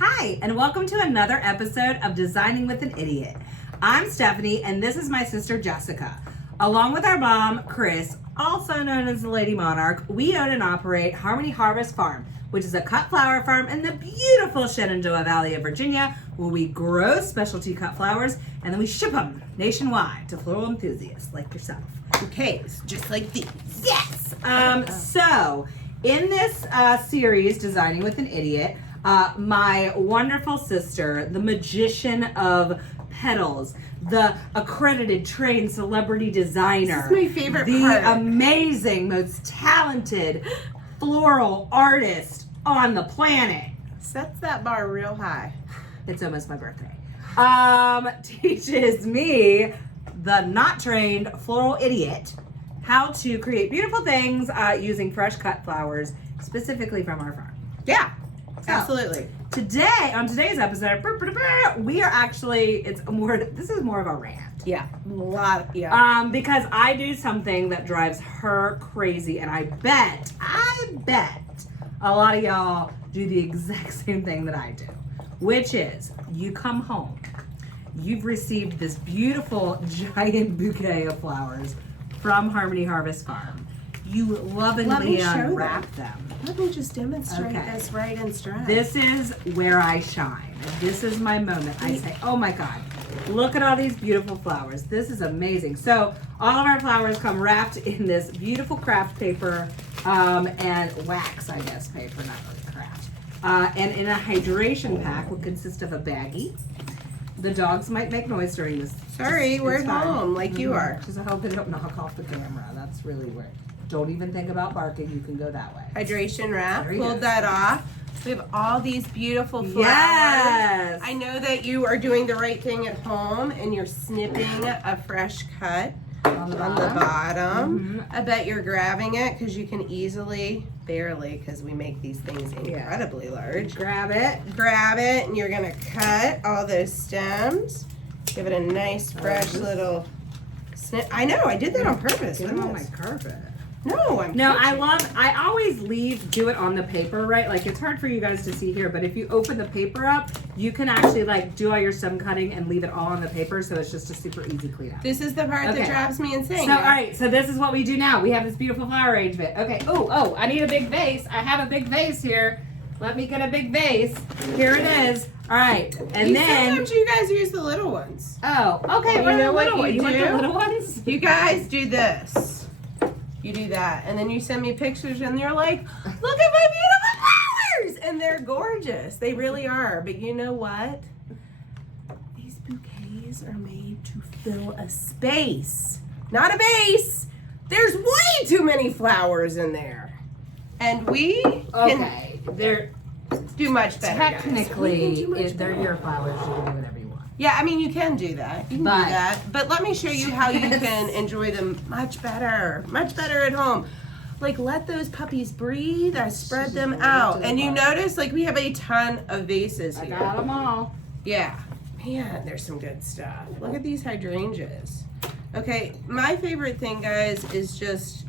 Hi, and welcome to another episode of Designing with an Idiot. I'm Stephanie, and this is my sister Jessica. Along with our mom, Chris, also known as the Lady Monarch, we own and operate Harmony Harvest Farm, which is a cut flower farm in the beautiful Shenandoah Valley of Virginia, where we grow specialty cut flowers and then we ship them nationwide to floral enthusiasts like yourself. Bouquets, just like these. Yes! So, in this series, Designing with an Idiot, my wonderful sister, the magician of petals, the accredited trained celebrity designer, This is my favorite the part. amazing, most talented floral artist on the planet. Sets that bar real high. It's almost my birthday. Teaches me, the not trained floral idiot, how to create beautiful things using fresh cut flowers, specifically from our farm. Yeah, So, absolutely. Today, on today's episode, we are actually, this is more of a rant. Yeah, a lot. Yeah. Because I do something that drives her crazy, and I bet a lot of y'all do the exact same thing that I do, which is you come home, you've received this beautiful giant bouquet of flowers from Harmony Harvest Farm. You lovingly unwrap them. Let me just demonstrate Okay. this right in stride. This is where I shine. This is my moment. I say, oh my God, look at all these beautiful flowers. This is amazing. So all of our flowers come wrapped in this beautiful craft paper and wax, I guess, paper, not really craft. And in a hydration pack would consist of a baggie. The dogs might make noise during this. Sorry, we're It's at fine. home like you are. Just I hope they don't knock off the camera. That's really weird. Don't even think about barking. You can go that way. Hydration wrap. There you go. Pulled that off. We have all these beautiful flowers. Yes. I know that you are doing the right thing at home and you're snipping a fresh cut On the bottom. I bet you're grabbing it because you can easily, barely, because we make these things incredibly large. Grab it. Grab it and you're gonna cut all those stems. Give it a nice fresh little snip. I know, I did that on purpose. Get Look them at on my this. carpet. No, I'm No, kidding. I always do it on the paper, right? Like it's hard for you guys to see here, but if you open the paper up, you can actually like do all your stem cutting and leave it all on the paper, so it's just a super easy cleanup. This is the part Okay. that drives me insane. So, all right, so this is what we do now. We have this beautiful flower arrangement. Okay, oh, I need a big vase. I have a big vase here. Let me get a big vase. Here it is. All right, and then, sometimes you guys use the little ones. oh, okay, You what are know the what little ones? you You want the do? little ones? You guys do this. You do that, and then you send me pictures, and you're like, "Look at my beautiful flowers!" And they're gorgeous. They really are. But you know what? These bouquets are made to fill a space, not a base. There's way too many flowers in there, and we can Okay, they're do much better. guys. We can technically, do much if they're better. your flowers, you can do whatever you want. Yeah, I mean, you can do that. You can But- do that. But let me show you how you can enjoy them much better at home. Like, let those puppies breathe. I spread them out. And you notice, like, we have a ton of vases I here. got them all. Yeah. Man, there's some good stuff. Look at these hydrangeas. Okay, my favorite thing, guys, is just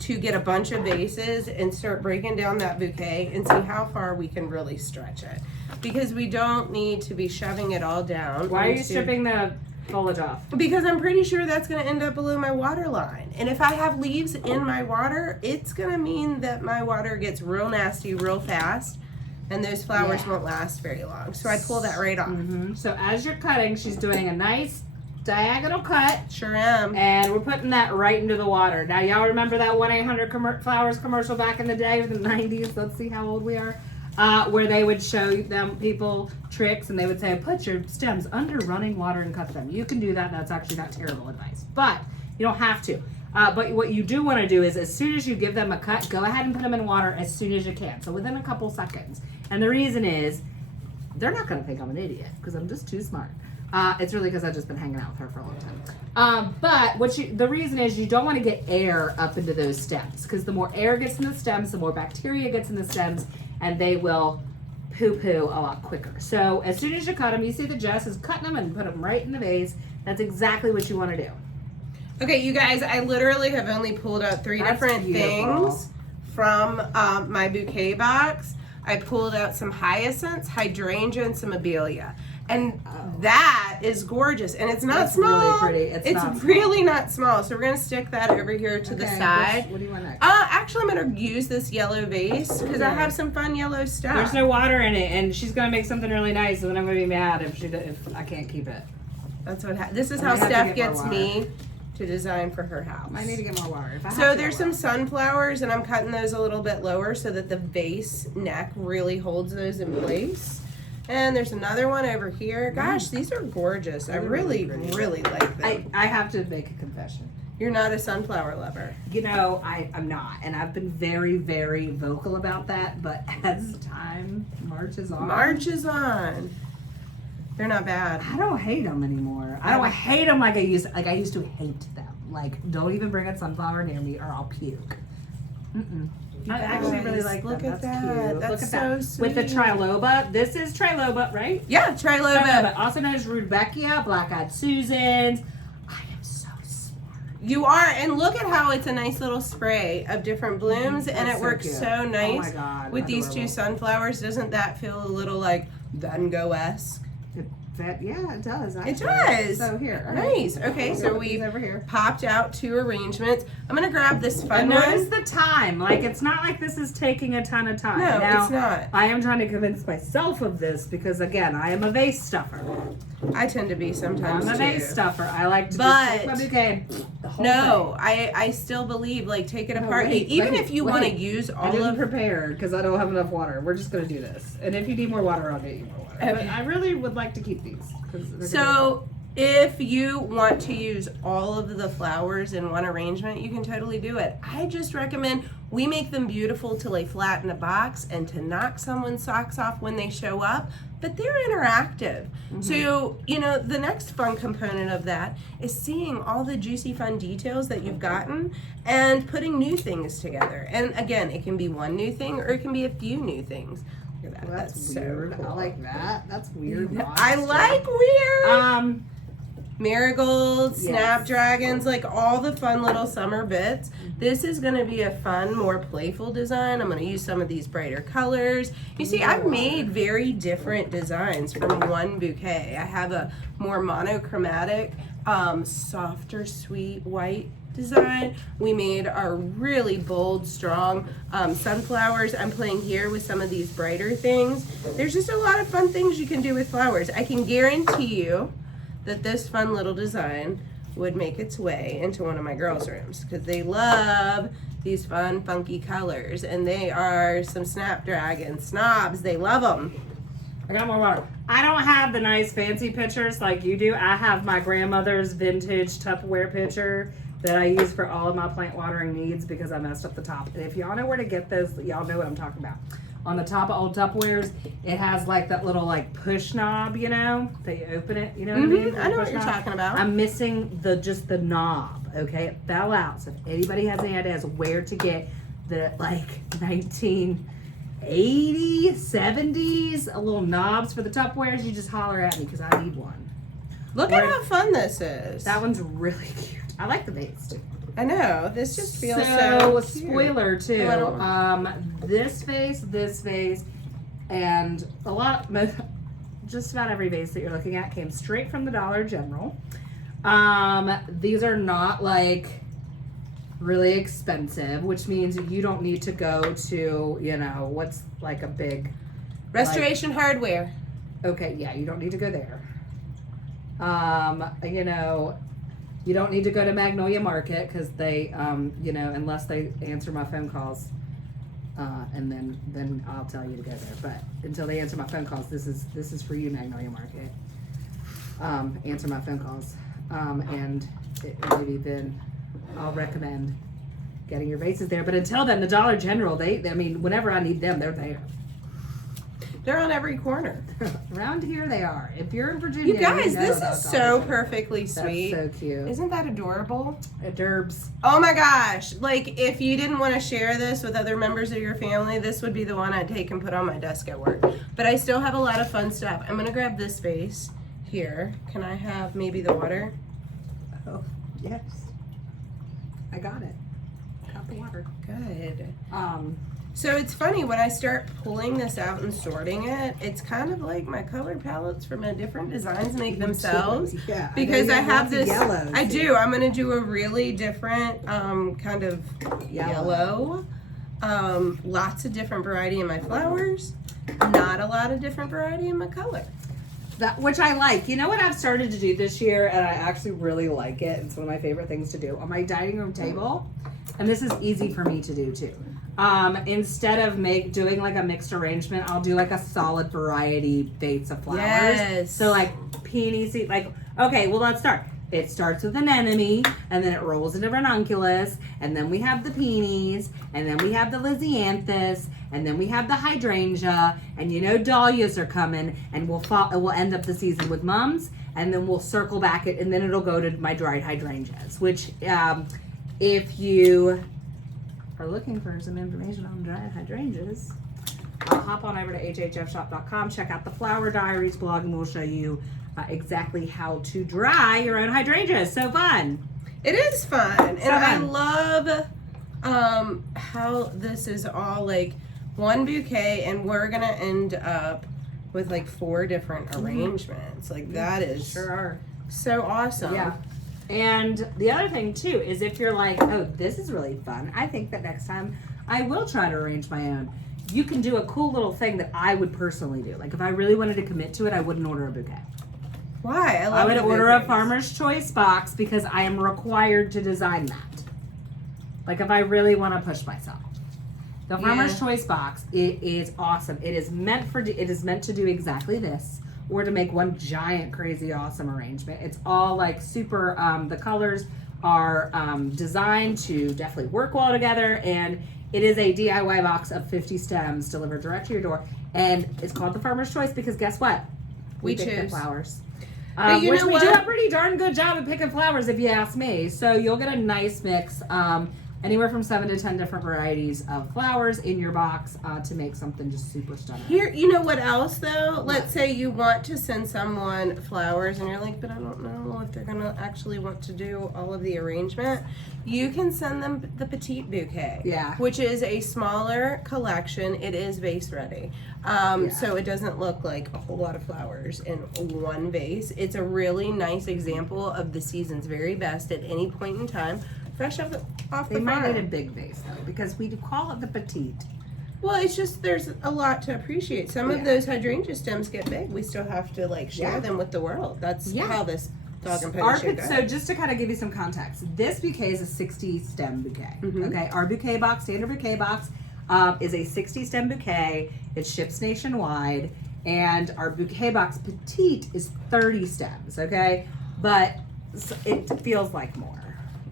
to get a bunch of vases and start breaking down that bouquet and see how far we can really stretch it. Because we don't need to be shoving it all down. Why are you into- stripping the foliage off? Because I'm pretty sure that's going to end up below my water line. And if I have leaves in my water, it's going to mean that my water gets real nasty real fast and those flowers Yeah. won't last very long. So I pull that right off. So as you're cutting, she's doing a nice diagonal cut, Sure am. and we're putting that right into the water. Now, y'all remember that 1-800-Flowers commercial back in the day, the 90s? Let's see how old we are. Where they would show them people tricks, and they would say, put your stems under running water and cut them. You can do that. That's actually not terrible advice, but you don't have to. But what you do want to do is, as soon as you give them a cut, go ahead and put them in water as soon as you can. So within a couple seconds. And the reason is, they're not going to think I'm an idiot because I'm just too smart. It's really because I've just been hanging out with her for a long time. But the reason is you don't want to get air up into those stems, because the more air gets in the stems, the more bacteria gets in the stems, and they will poo-poo a lot quicker. So as soon as you cut them, you see that Jess is cutting them and put them right in the vase. That's exactly what you want to do. Okay, you guys, I literally have only pulled out three That's different beautiful. things from my bouquet box. I pulled out some hyacinths, hydrangea, and some abelia. And that is gorgeous. And it's not small. Really pretty. It's not really small. not small. So we're going to stick that over here to the side. What do you want next? Actually, I'm going to use this yellow vase because I have some fun yellow stuff. There's no water in it, and she's going to make something really nice, and then I'm going to be mad if I can't keep it. That's what this is how Steph gets me to design for her house. I need to get more water. So there's some sunflowers, and I'm cutting those a little bit lower so that the vase neck really holds those in place. And there's another one over here. Gosh, these are gorgeous. I really like them. I have to make a confession. You're not a sunflower lover. You know, I'm not, and I've been very, very vocal about that. But as time marches on, they're not bad. I don't hate them anymore. I don't hate them like I used to hate them. Like, don't even bring a sunflower near me, or I'll puke. I actually really like look them. at That's that. cute. That's Look at so that. sweet. With the triloba. This is triloba, right? Yeah, triloba. Also known as Rudbeckia, Black-Eyed Susans. I am so smart. You are, and look at how it's a nice little spray of different blooms, and it works so nice. Oh my God, with these two sunflowers. Doesn't that feel a little like Van Gogh-esque? Yeah, it does. Actually. It does. So here. Nice. Okay, so we over here. popped out 2 arrangements. I'm gonna grab this fun And notice one. the time. Like, it's not like this is taking a ton of time. No, now, it's not. I am trying to convince myself of this because, again, I am a vase stuffer. I tend to be sometimes I'm a too. vase stuffer. I like to But- just take my bouquet. The whole No, thing. I still believe like take it apart. wait, Even wait, if you want to wait. use I all didn't of prepare because I don't have enough water. We're just going to do this. And if you need more water, I'll get you more water. Okay. But I really would like to keep these. So if you want to use all of the flowers in one arrangement, you can totally do it. I just recommend we make them beautiful to lay flat in a box and to knock someone's socks off when they show up, but they're interactive. So, you know, the next fun component of that is seeing all the juicy fun details that you've gotten and putting new things together. And again, it can be one new thing or it can be a few new things. Look at that. Well, that's so weird. cool. I like that. That's weird. I like weird. Marigolds, Yes. snapdragons, like all the fun little summer bits. This is going to be a fun, more playful design. I'm going to use some of these brighter colors. You see, I've made very different designs from one bouquet. I have a more monochromatic, softer, sweet white design. We made our really bold, strong sunflowers. I'm playing here with some of these brighter things. There's just a lot of fun things you can do with flowers. I can guarantee you that this fun little design would make its way into one of my girls' rooms because they love these fun, funky colors, and they are some snapdragon snobs. They love them. I got more water. I don't have the nice fancy pictures like you do. I have my grandmother's vintage Tupperware pitcher that I use for all of my plant watering needs because I messed up the top. And if y'all know where to get those, y'all know what I'm talking about. On the top of old Tupperwares, it has like that little like push knob, you know, that you open it, you know what I mean? I know what Push you're knob. talking about. I'm missing just the knob, okay? It fell out. So if anybody has any ideas where to get the like 1980s, 70s, little knobs for the Tupperwares, you just holler at me because I need one. Look at how fun this is. That one's really cute. I like the vase too. I know. This just feels so cute. Spoiler too. Little- This vase, and just about every vase that you're looking at came straight from the Dollar General. These are not like really expensive, which means you don't need to go to, you know, what's like a big Restoration Hardware. Okay, yeah, you don't need to go there. You know, you don't need to go to Magnolia Market because they, you know, unless they answer my phone calls, and then I'll tell you to go there. But until they answer my phone calls, this is for you, Magnolia Market. Answer my phone calls, and maybe then I'll recommend getting your vases there. But until then, the Dollar General, I mean, whenever I need them, they're there. They're on every corner. Around here they are. If you're in Virginia, You guys, know this about is Dollar so General. perfectly That's sweet. so cute. Isn't that adorable? Derbs. Oh my gosh. Like, if you didn't want to share this with other members of your family, this would be the one I'd take and put on my desk at work. But I still have a lot of fun stuff. I'm going to grab this vase here. Can I have maybe the water? Oh, yes. I got it. Got the water. Good. So it's funny when I start pulling this out and sorting it, it's kind of like my color palettes from a different designs make themselves. Yeah. Because I have this, yellows. I do. I'm gonna do a really different kind of yellow. Lots of different variety in my flowers. Not a lot of different variety in my color. That, which I like. You know what I've started to do this year, and I actually really like it. It's one of my favorite things to do on my dining room table, and this is easy for me to do too. Instead of doing like a mixed arrangement, I'll do like a solid variety vase of flowers. Yes. So like peony seed, like, okay, well, let's start. It starts with an anemone, and then it rolls into ranunculus, and then we have the peonies, and then we have the lisianthus, and then we have the hydrangea, and you know dahlias are coming, and we'll end up the season with mums, and then we'll circle back it, and then it'll go to my dried hydrangeas, which if you are looking for some information on dried hydrangeas, hop on over to hhfshop.com, check out the Flower Diaries blog, and we'll show you exactly how to dry your own hydrangeas. So fun. It is fun. So And I fun. love how this is all like one bouquet, and we're gonna end up with like 4 different arrangements. Like that is Sure are. so awesome. Yeah. And the other thing too is if you're like, oh, this is really fun, I think that next time I will try to arrange my own. You can do a cool little thing that I would personally do. Like if I really wanted to commit to it, I wouldn't order a bouquet. Why? I would the order a bouquets. Farmer's Choice box because I am required to design that. Like if I really want to push myself. The Farmer's Choice box, it is awesome. It is meant to do exactly this, or to make one giant crazy awesome arrangement. It's all like super, the colors are designed to definitely work well together, and it is a DIY box of 50 stems delivered direct to your door. And it's called the Farmer's Choice because guess what? We pick the choose. flowers. But you Which know we what? do a pretty darn good job of picking flowers if you ask me. So you'll get a nice mix, anywhere from 7 to 10 different varieties of flowers in your box to make something just super stunning. Here, you know what else though? Let's say you want to send someone flowers and you're like, but I don't know if they're gonna actually want to do all of the arrangement. You can send them the petite bouquet, Yeah. which is a smaller collection. It is vase ready, so it doesn't look like a whole lot of flowers in one vase. It's a really nice example of the season's very best at any point in time, fresh off the They might farm. need a big vase though, because we do call it the petite. Well, it's just there's a lot to appreciate. Some Yeah. of those hydrangea stems get big. We still have to like share Yeah. them with the world. That's Yeah. how this dog and Our pony should pet- go. so just to kind of give you some context, this bouquet is a 60 stem bouquet. Mhm. Okay, our bouquet box, standard bouquet box, is a 60 stem bouquet. It ships nationwide, and our bouquet box petite is 30 stems. Okay, but it feels like more.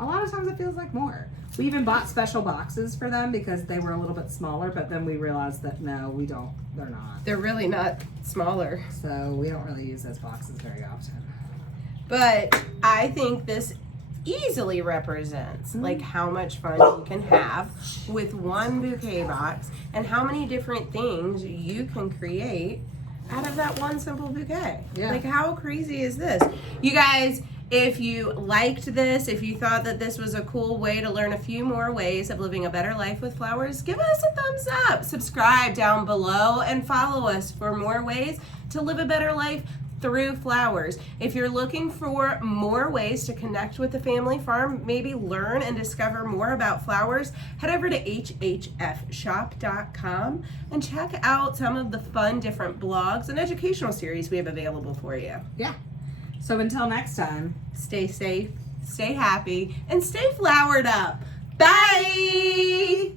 A lot of times it feels like more. We even bought special boxes for them because they were a little bit smaller, but then we realized that no, we don't. They're not. They're really not smaller. So we don't really use those boxes very often. But I think this easily represents like how much fun you can have with one bouquet box and how many different things you can create out of that one simple bouquet. Yeah. Like how crazy is this? You guys, if you liked this, if you thought that this was a cool way to learn a few more ways of living a better life with flowers, give us a thumbs up, subscribe down below, and follow us for more ways to live a better life through flowers. If you're looking for more ways to connect with the family farm, maybe learn and discover more about flowers, head over to hhfshop.com and check out some of the fun different blogs and educational series we have available for you. Yeah. So until next time. Stay safe, stay happy, and stay flowered up. Bye!